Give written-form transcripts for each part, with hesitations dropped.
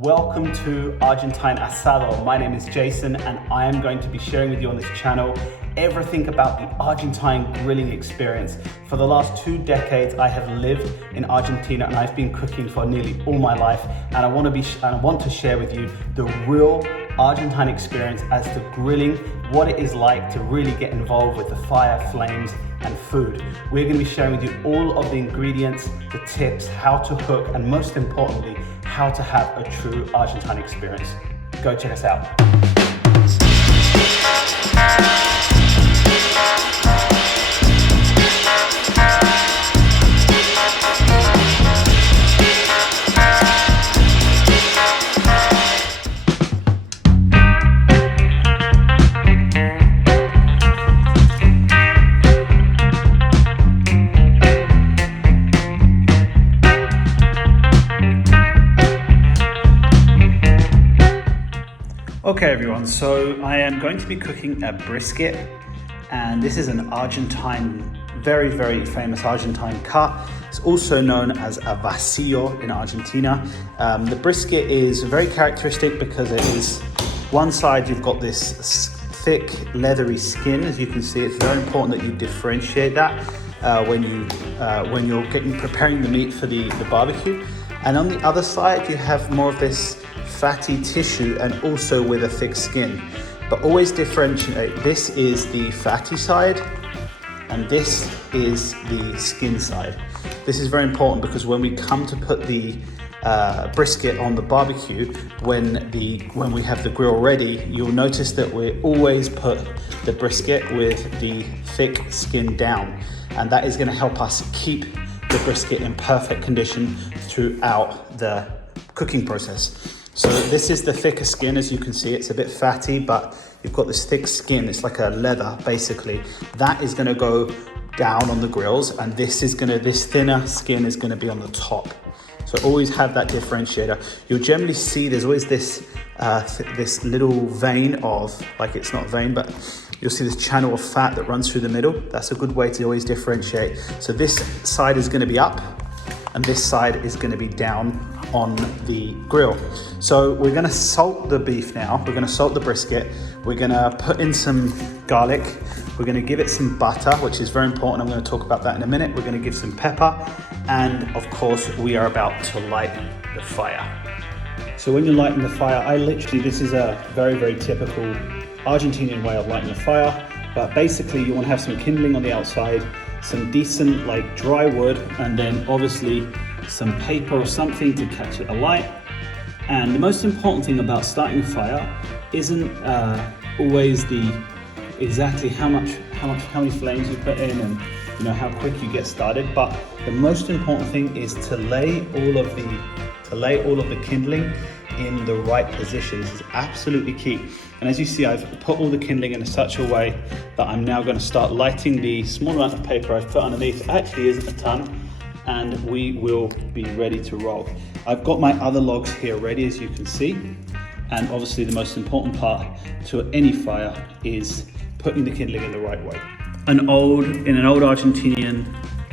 Welcome to Argentine Asado. My name is Jason and I am going to be sharing with you on this channel everything about the Argentine grilling experience. For the last 2 decades, I have lived in Argentina and I've been cooking for nearly all my life. And I want to share with you the real Argentine experience as to grilling, what it is like to really get involved with the fire, flames, and food. We're going to be sharing with you all of the ingredients, the tips, how to cook, and most importantly, how to have a true Argentine experience. Go check us out. Okay everyone, so I am going to be cooking a brisket, and this is an Argentine, very famous Argentine cut. It's also known as a Vacio in Argentina. The brisket is very characteristic because it is, one side you've got this thick leathery skin. As you can see, it's very important that you differentiate that when you're preparing the meat for the barbecue. And on the other side you have more of this fatty tissue and also with a thick skin, but always differentiate. This is the fatty side and this is the skin side. This is very important because when we come to put the brisket on the barbecue, when we have the grill ready, you'll notice that we always put the brisket with the thick skin down, and that is going to help us keep the brisket in perfect condition throughout the cooking process. So this is the thicker skin. As you can see, it's a bit fatty, but you've got this thick skin. It's like a leather, basically. That is gonna go down on the grills, and this thinner skin is gonna be on the top. So always have that differentiator. You'll generally see there's always this little vein of, like, it's not vein, but you'll see this channel of fat that runs through the middle. That's a good way to always differentiate. So this side is gonna be up, and this side is gonna be down on the grill. So we're gonna salt the beef now. We're gonna salt the brisket. We're gonna put in some garlic. We're gonna give it some butter, which is very important. I'm gonna talk about that in a minute. We're gonna give some pepper. And of course, we are about to light the fire. So when you're lighting the fire, this is a very typical Argentinian way of lighting the fire. But basically you wanna have some kindling on the outside, some decent like dry wood, and then obviously some paper or something to catch it alight. And the most important thing about starting a fire isn't always exactly how many flames you put in and how quick you get started, but the most important thing is to lay all of the kindling in the right position. This is absolutely key. And as you see, I've put all the kindling in such a way that I'm now going to start lighting the small amount of paper I've put underneath. It actually isn't a ton, and we will be ready to roll. I've got my other logs here ready, as you can see. And obviously the most important part to any fire is putting the kindling in the right way. In an old Argentinian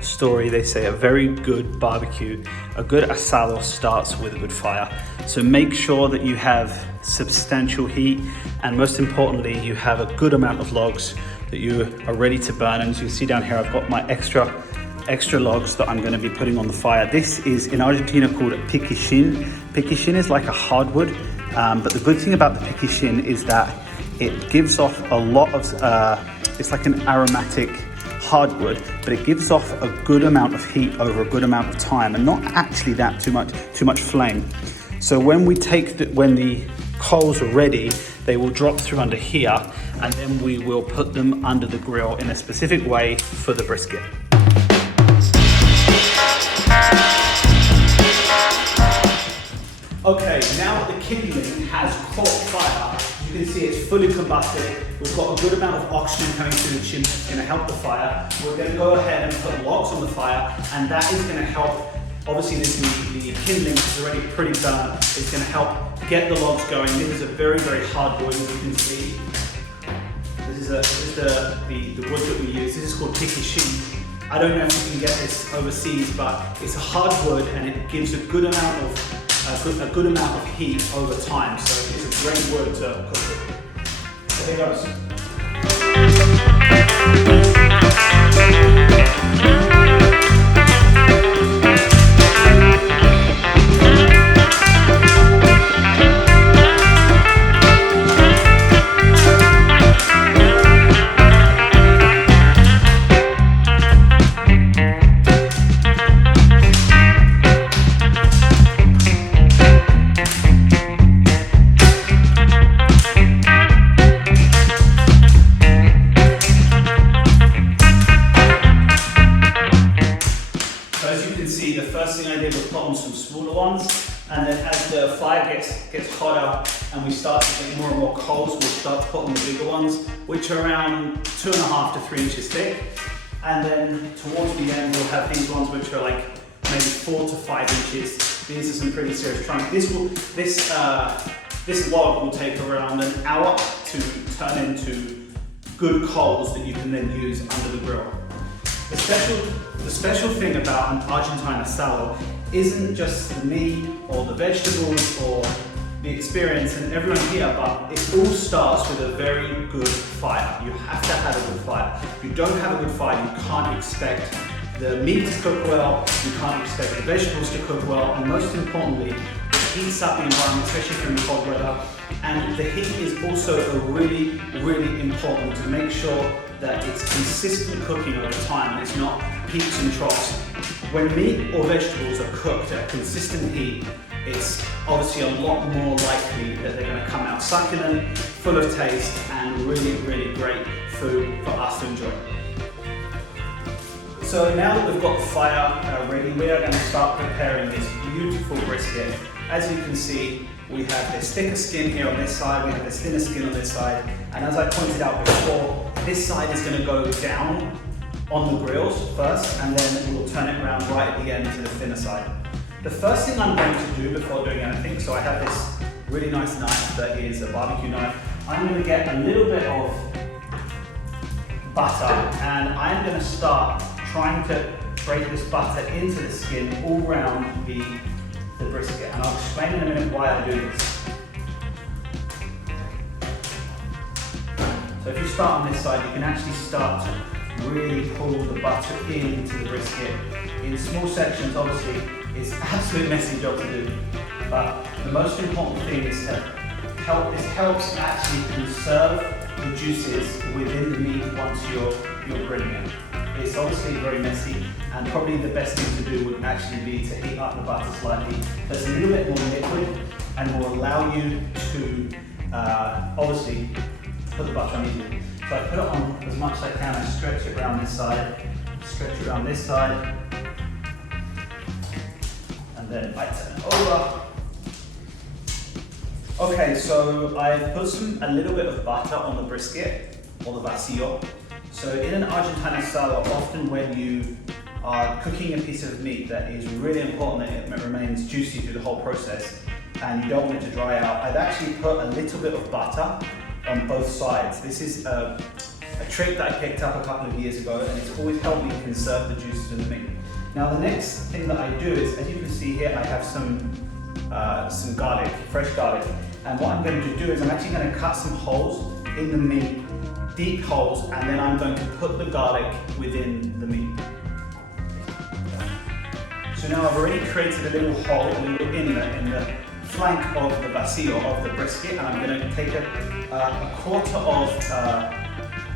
story, they say a very good barbecue, a good asado starts with a good fire. So make sure that you have substantial heat, and most importantly, you have a good amount of logs that you are ready to burn. And as you can see down here, I've got my extra logs that I'm going to be putting on the fire. This is in Argentina called piquillín. Piquillín is like a hardwood, but the good thing about the piquillín is that it gives off a lot of, it's like an aromatic hardwood, but it gives off a good amount of heat over a good amount of time, and not actually that too much flame. So when the coals are ready, they will drop through under here, and then we will put them under the grill in a specific way for the brisket. Okay, now that the kindling has caught fire, you can see it's fully combusted. We've got a good amount of oxygen coming through the chimney. It's going to help the fire. We're going to go ahead and put logs on the fire, and that is going to help. Obviously, the kindling is already pretty burnt. It's going to help get the logs going. This is a very hard wood, as you can see. This is the wood that we use. This is called piquillín. I don't know if you can get this overseas, but it's a hard wood and it gives a good amount of a good amount of heat over time, so it's a great wood to cook with. So here goes. And then as the fire gets hotter and we start to get more and more coals, we'll start to put on the bigger ones, which are around 2.5 to 3 inches thick. And then towards the end, we'll have these ones which are like maybe 4 to 5 inches. These are some pretty serious trunk. This log will take around an hour to turn into good coals that you can then use under the grill. The special thing about an Argentine Asado isn't just the meat or the vegetables or the experience and everyone here, but it all starts with a very good fire. You have to have a good fire. If you don't have a good fire, you can't expect the meat to cook well, you can't expect the vegetables to cook well, and most importantly, it heats up the environment, especially from the cold weather. And the heat is also really, really important to make sure that it's consistent cooking over time and it's not peaks and troughs. When meat or vegetables are cooked at consistent heat, it's obviously a lot more likely that they're going to come out succulent, full of taste, and really, really great food for us to enjoy. So now that we've got the fire ready, we are going to start preparing this beautiful brisket. As you can see, we have this thicker skin here on this side, we have this thinner skin on this side, and as I pointed out before, this side is going to go down on the grills first, and then we'll turn it around right at the end to the thinner side. The first thing I'm going to do before doing anything, so I have this really nice knife that is a barbecue knife. I'm going to get a little bit of butter, and I'm going to start trying to break this butter into the skin all around the brisket, and I'll explain in a minute why I do this. So if you start on this side, you can actually start to really pull the butter into the brisket in small sections. Obviously, it's an absolute messy job to do, but the most important thing is that this helps actually conserve the juices within the meat once you're grilling it. It's obviously very messy, and probably the best thing to do would actually be to heat up the butter slightly. So it's a little bit more liquid and will allow you to obviously put the butter on easily. So I put it on as much as I can. I stretch it around this side, stretch it around this side, and then I turn it over. Okay, so I've put a little bit of butter on the brisket, or the Vacio. So in an Argentine Asado, often when you are cooking a piece of meat that is really important that it remains juicy through the whole process, and you don't want it to dry out, I've actually put a little bit of butter on both sides. This is a trick that I picked up a couple of years ago, and it's always helped me conserve the juices in the meat. Now the next thing that I do is, as you can see here, I have some garlic, fresh garlic. And what I'm going to do is I'm actually going to cut some holes in the meat, deep holes, and then I'm going to put the garlic within the meat. So now I've already created a little hole, a little inlet in the flank of the Vacio, of the brisket, and I'm going to take a quarter of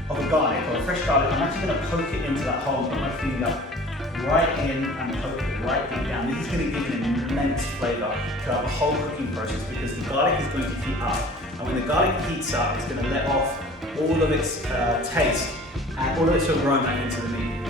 a garlic, or a fresh garlic. I'm actually going to poke it into that hole and put my finger right in and poke it right deep down. This is going to give it an immense flavour throughout the whole cooking process, because the garlic is going to heat up, and when the garlic heats up, it's going to let off all of its taste and all of its aroma into the meat.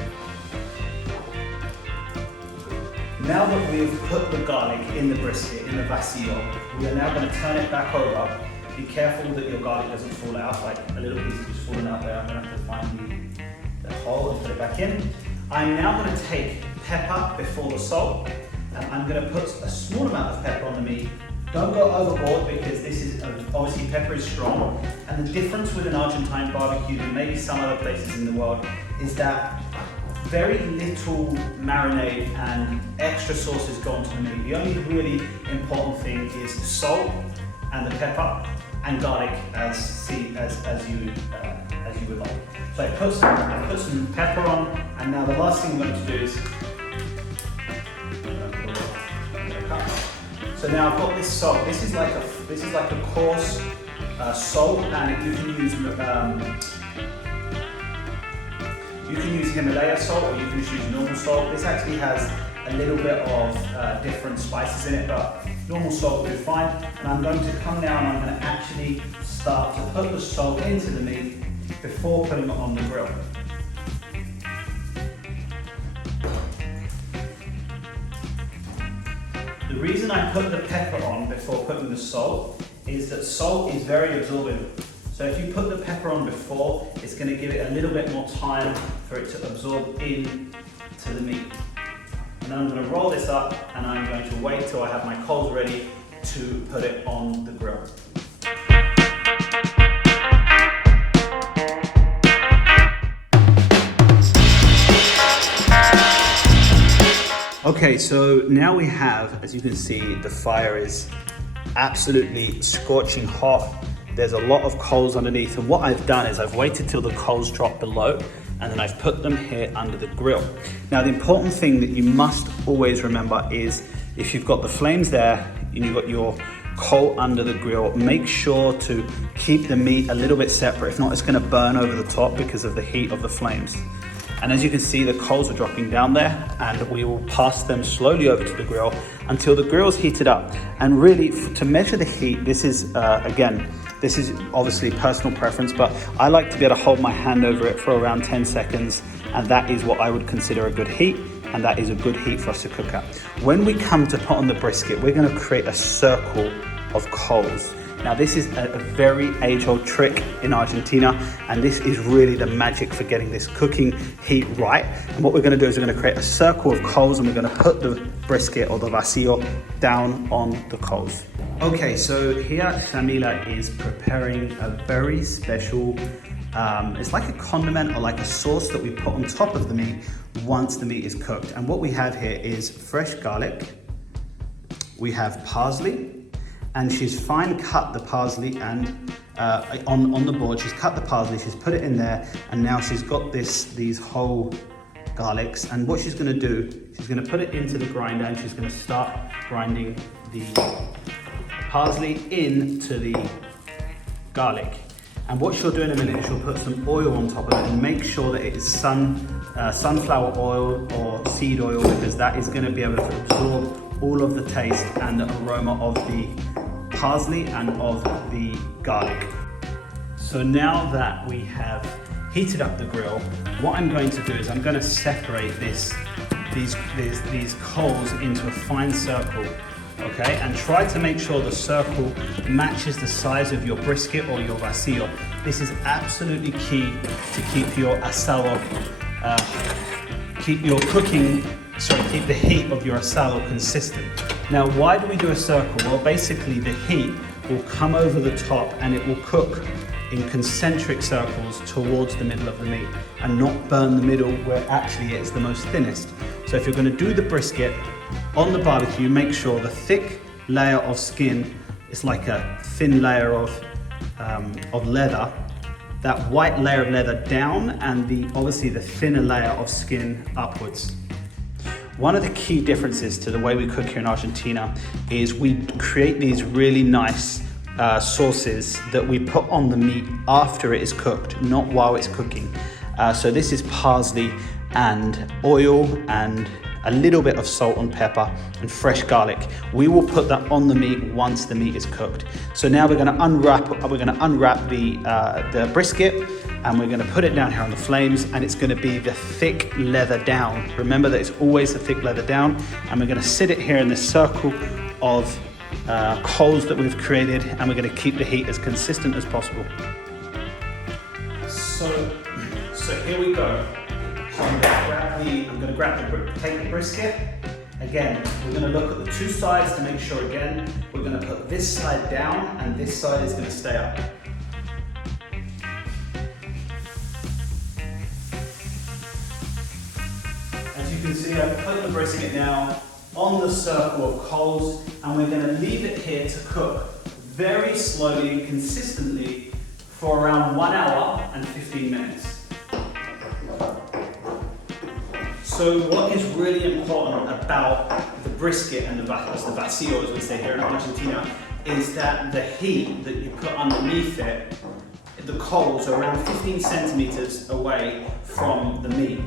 Now that we've put the garlic in the brisket, in the Vacio, we are now going to turn it back over. Be careful that your garlic doesn't fall out, like a little piece is just falling out there. I'm going to have to find the hole and put it back in. I'm now going to take pepper before the salt, and I'm going to put a small amount of pepper on the meat. Don't go overboard, because this is, obviously pepper is strong, and the difference with an Argentine barbecue and maybe some other places in the world is that very little marinade and extra sauces go onto the meat. The only really important thing is the salt and the pepper and garlic as you would like. So I put some pepper on, and now the last thing I'm going to do is so now I've got this salt. This is like a coarse salt, and you can use Himalaya salt, or you can just use normal salt. This actually has a little bit of different spices in it, but normal salt will be fine. And I'm going to come now and I'm going to actually start to put the salt into the meat before putting it on the grill. The reason I put the pepper on before putting the salt is that salt is very absorbent. So if you put the pepper on before, it's going to give it a little bit more time for it to absorb in to the meat. And then I'm going to roll this up, and I'm going to wait till I have my coals ready to put it on the grill. Okay, so now we have, as you can see, the fire is absolutely scorching hot. There's a lot of coals underneath, and what I've done is I've waited till the coals drop below, and then I've put them here under the grill. Now, the important thing that you must always remember is if you've got the flames there and you've got your coal under the grill, make sure to keep the meat a little bit separate. If not, it's going to burn over the top because of the heat of the flames. And as you can see, the coals are dropping down there, and we will pass them slowly over to the grill until the grill's heated up. And really, to measure the heat, this is, this is obviously personal preference, but I like to be able to hold my hand over it for around 10 seconds, and that is what I would consider a good heat, and that is a good heat for us to cook at. When we come to put on the brisket, we're going to create a circle of coals. Now, this is a very age-old trick in Argentina, and this is really the magic for getting this cooking heat right. And what we're going to do is we're going to create a circle of coals, and we're going to put the brisket or the Vacio down on the coals. Okay, so here Shamila is preparing a very special, it's like a condiment or like a sauce that we put on top of the meat once the meat is cooked. And what we have here is fresh garlic, we have parsley, and she's fine cut the parsley and on the board. She's cut the parsley, she's put it in there, and now she's got these whole garlics. And what she's going to do, she's going to put it into the grinder, and she's going to start grinding the parsley into the garlic. And what she'll do in a minute is she'll put some oil on top of it and make sure that it is sunflower oil or seed oil, because that is going to be able to absorb all of the taste and the aroma of the parsley and of the garlic. So now that we have heated up the grill, what I'm going to do is I'm going to separate these coals into a fine circle, okay? And try to make sure the circle matches the size of your brisket or your Vacio. This is absolutely key to keep your asado, keep the heat of your asado consistent. Now, why do we do a circle? Well, basically the heat will come over the top and it will cook in concentric circles towards the middle of the meat and not burn the middle where actually it's the most thinnest. So if you're going to do the brisket on the barbecue, make sure the thick layer of skin is like a thin layer of leather, that white layer of leather down, and obviously the thinner layer of skin upwards. One of the key differences to the way we cook here in Argentina is we create these really nice sauces that we put on the meat after it is cooked, not while it's cooking. So this is parsley and oil and a little bit of salt and pepper and fresh garlic. We will put that on the meat once the meat is cooked. So now we're going to unwrap the brisket, and we're going to put it down here on the flames, and it's going to be the thick leather down. Remember that it's always the thick leather down, and we're going to sit it here in this circle of coals that we've created, and we're going to keep the heat as consistent as possible. So here we go. So I'm going to take the brisket. Again, we're going to look at the two sides to make sure, again, we're going to put this side down and this side is going to stay up. can see I've put the brisket now on the circle of coals, and we're going to leave it here to cook very slowly and consistently for around 1 hour and 15 minutes. So what is really important about the brisket and the Vacio, as we say here in Argentina, is that the heat that you put underneath it, the coals are around 15 centimeters away from the meat.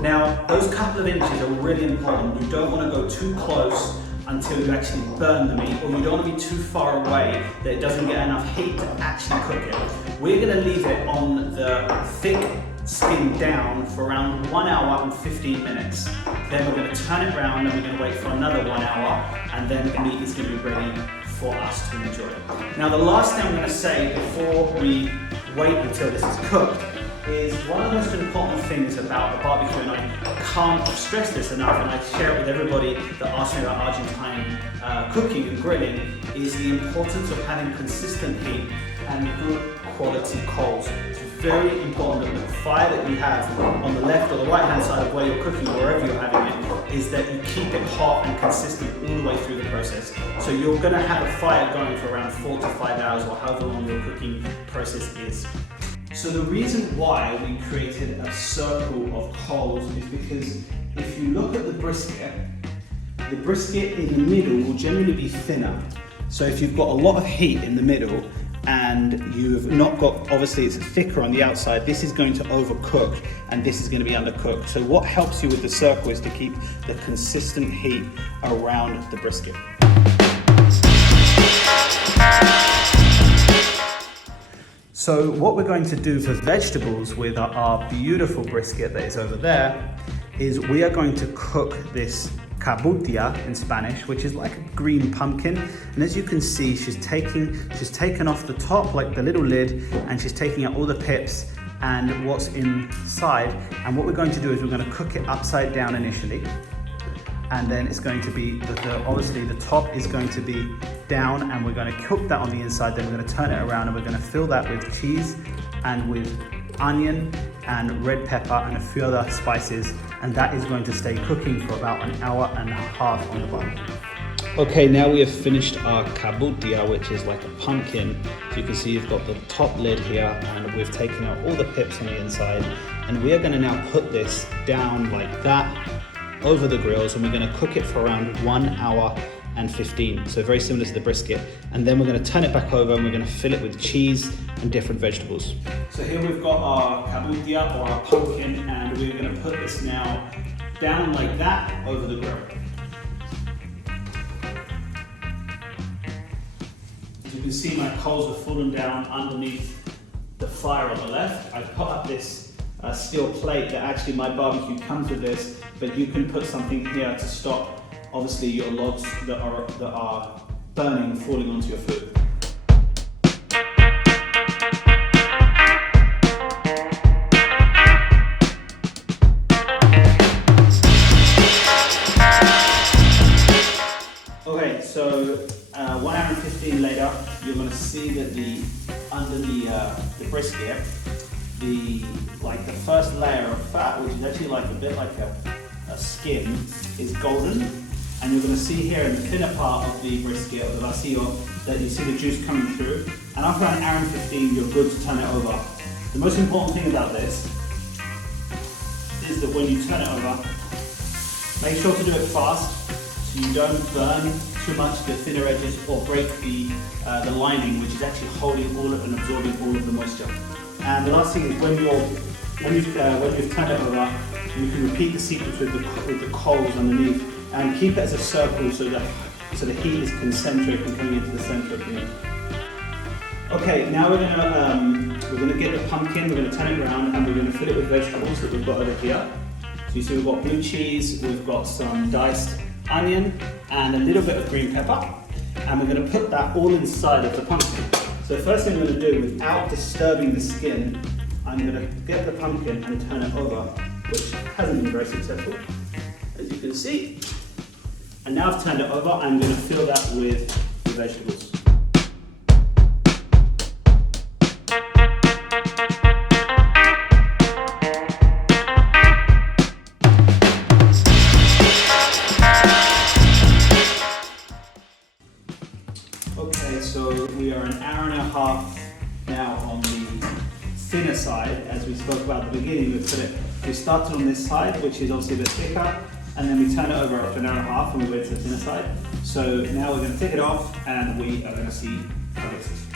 Now, those couple of inches are really important. You don't want to go too close until you actually burn the meat, or you don't want to be too far away that it doesn't get enough heat to actually cook it. We're going to leave it on the thick skin down for around 1 hour and 15 minutes. Then we're going to turn it around and we're going to wait for another 1 hour, and then the meat is going to be ready for us to enjoy. Now, the last thing I'm going to say before we wait until this is cooked is one of the most important things about a barbecue, and I can't stress this enough, and I share it with everybody that asks me about Argentine cooking and grilling, is the importance of having consistent heat and good quality coals. It's very important that the fire that you have on the left or the right hand side of where you're cooking, or wherever you're having it, is that you keep it hot and consistent all the way through the process. So you're going to have a fire going for around 4 to 5 hours, or however long your cooking process is. So the reason why we created a circle of coals is because if you look at the brisket in the middle will generally be thinner. So if you've got a lot of heat in the middle and you've not got, obviously it's thicker on the outside, this is going to overcook and this is going to be undercooked. So what helps you with the circle is to keep the consistent heat around the brisket. So what we're going to do for vegetables with our beautiful brisket that is over there is we are going to cook this Kabocha in Spanish, which is like a green pumpkin. And as you can see, she's taken off the top, like the little lid, and she's taking out all the pips and what's inside. And what we're going to do is we're going to cook it upside down initially. And then it's going to be, obviously the top is going to be down, and we're going to cook that on the inside. Then we're going to turn it around and we're going to fill that with cheese and with onion and red pepper and a few other spices, and that is going to stay cooking for about 1.5 hours on the barbecue. Okay, now we have finished our Kabocha, which is like a pumpkin. So you can see you've got the top lid here, and we've taken out all the pips on the inside, and we are going to now put this down like that over the grills, and we're going to cook it for around 1 hour and 15, so very similar to the brisket. And then we're going to turn it back over and we're going to fill it with cheese and different vegetables. So here we've got our Kabocha, or our pumpkin, and we're going to put this now down like that over the grill. As you can see, my coals have fallen down underneath the fire on the left. I've put up this steel plate that actually my barbecue comes with this, but you can put something here to stop obviously your logs that are burning falling onto your food. Okay, so 1 hour and 15 later, you're going to see that under the brisket, the first layer of fat, which is actually like a bit like a skin, is golden. And you're going to see here in the thinner part of the brisket, or the Vacio, that you see the juice coming through. And after 1 hour and 15, you're good to turn it over. The most important thing about this is that when you turn it over, make sure to do it fast so you don't burn too much the thinner edges or break the lining, which is actually holding all of and absorbing all of the moisture. And the last thing is when you've turned it over, you can repeat the sequence with the coals underneath, and keep it as a circle so the heat is concentric and coming into the center of the meat. Okay, now we're gonna get the pumpkin, we're gonna turn it around, and we're gonna fill it with vegetables that we've got over here. So you see we've got blue cheese, we've got some diced onion, and a little bit of green pepper. And we're gonna put that all inside of the pumpkin. So the first thing I'm gonna do, without disturbing the skin, I'm gonna get the pumpkin and turn it over, which hasn't been very successful, as you can see. And now I've turned it over, I'm going to fill that with the vegetables. Okay, so we are an hour and a half now on the thinner side. As we spoke about at the beginning, we started on this side, which is obviously a bit thicker, and then we turn it over after an hour and a half and we went to the thinner side. So now we're going to take it off and we are going to see how this is.